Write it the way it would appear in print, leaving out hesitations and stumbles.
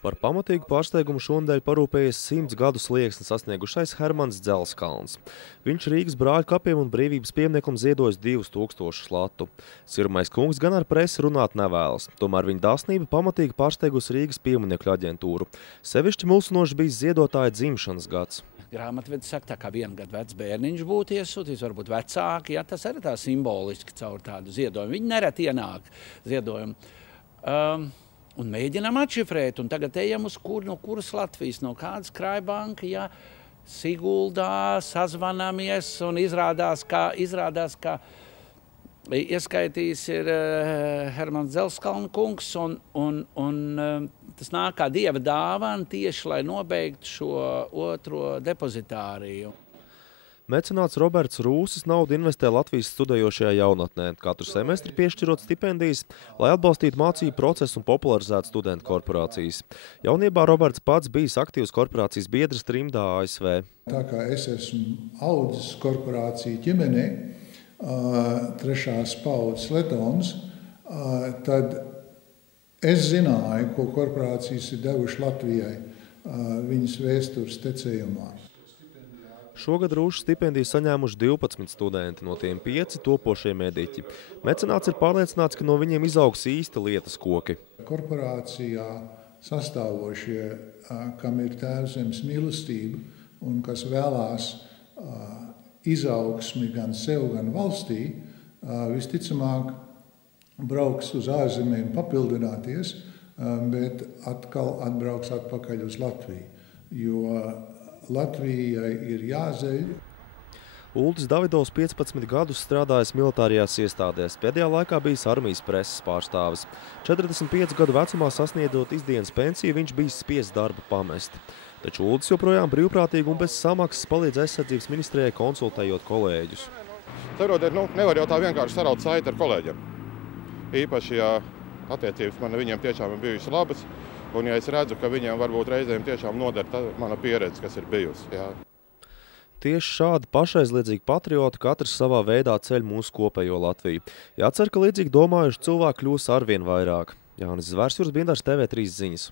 Par pamatīgu pārsteigumu šonadēļ parūpējies 100 gadu slieksni sasniegušais Hermans Dzelskalns. Viņš Rīgas brāļu kapiem un brīvības piemineklim ziedojis 2000 latu. Sirmais kungs gan ar presi runāt nevēlas, tomēr viņa dāsnība pamatīgi pārsteigusi Rīgas pieminekļu aģentūru. Sevišķi mulsinoši bijis ziedotāja dzimšanas gads. Grāmatvedis saka, tā kā 1 gadu vecs bērniņš būtu iesūtījis, varbūt vecāki, ja, tas arī tā simboliski caur tādu ziedojumu. Viņi nereti ienāk ziedojumu. Un mēģinām atšifrēt, un tagad ejam uz no kuras Latvijas, no kādas krājbanka, ja Siguldā sazvanāmies, un izrādās, ka ieskaitījis ir Hermans Dzelskalna kungs, un tas nāk kā dieva dāvana tieši, lai nobeigtu šo otro depozitāriju. Mecenāts Roberts Rūsis naudu investē Latvijas studējošajā jaunatnē, katru semestri piešķirot stipendijas, lai atbalstītu mācību procesu un popularizētu studentu korporācijas. Jaunībā Roberts pats bijis aktīvs korporācijas biedrs trimdā ASV. Tā kā es esmu audzis korporāciju ģimenē, 3. paudzes Letons, tad es zināju, ko korporācijas ir devuši Latvijai viņas vēstures tecējumā. Šogad Rūša stipendiju saņēmuši 12 studenti, no tiem 5 topošie mediķi. Mecenāts ir pārliecināts, ka no viņiem izaugs īsti lietas koki. Korporācijā sastāvošie, kam ir tēvzemes mīlestība un kas vēlās izaugsmi gan sev, gan valstī, visticamāk brauks uz ārzemēm papildināties, bet atkal atbrauks atpakaļ uz Latviju, jo Latvijai ir jāzeļ. Uldis Davidovs 15 gadus strādājis militārajās iestādēs, pēdējā laikā bijis armijas preses pārstāvis. 45 gadu vecumā sasniedzot izdienas pensiju, viņš bijis spiests darbu pamest. Taču Uldis joprojām brīvprātīgi un bez samaksas palīdz aizsardzības ministrijai konsultējot kolēģus. Saprotiet, nevar jau tā vienkārši saraut saiti ar kolēģiem. Īpaši, ja attiecības man viņiem tiešām ir bijušas labas, un ja es redzu, ka viņiem varbūt reizēm tiešām noder mana pieredze, kas ir bijusi. Jā. Tieši šādi pašaizliedzīgi patrioti katrs savā veidā ceļ mūsu kopējo Latviju. Jācer, ka līdzīgi domājuši cilvēki kļūs arvien vairāk. Jānis Zvērsjurs, Bindārs, TV3 ziņas.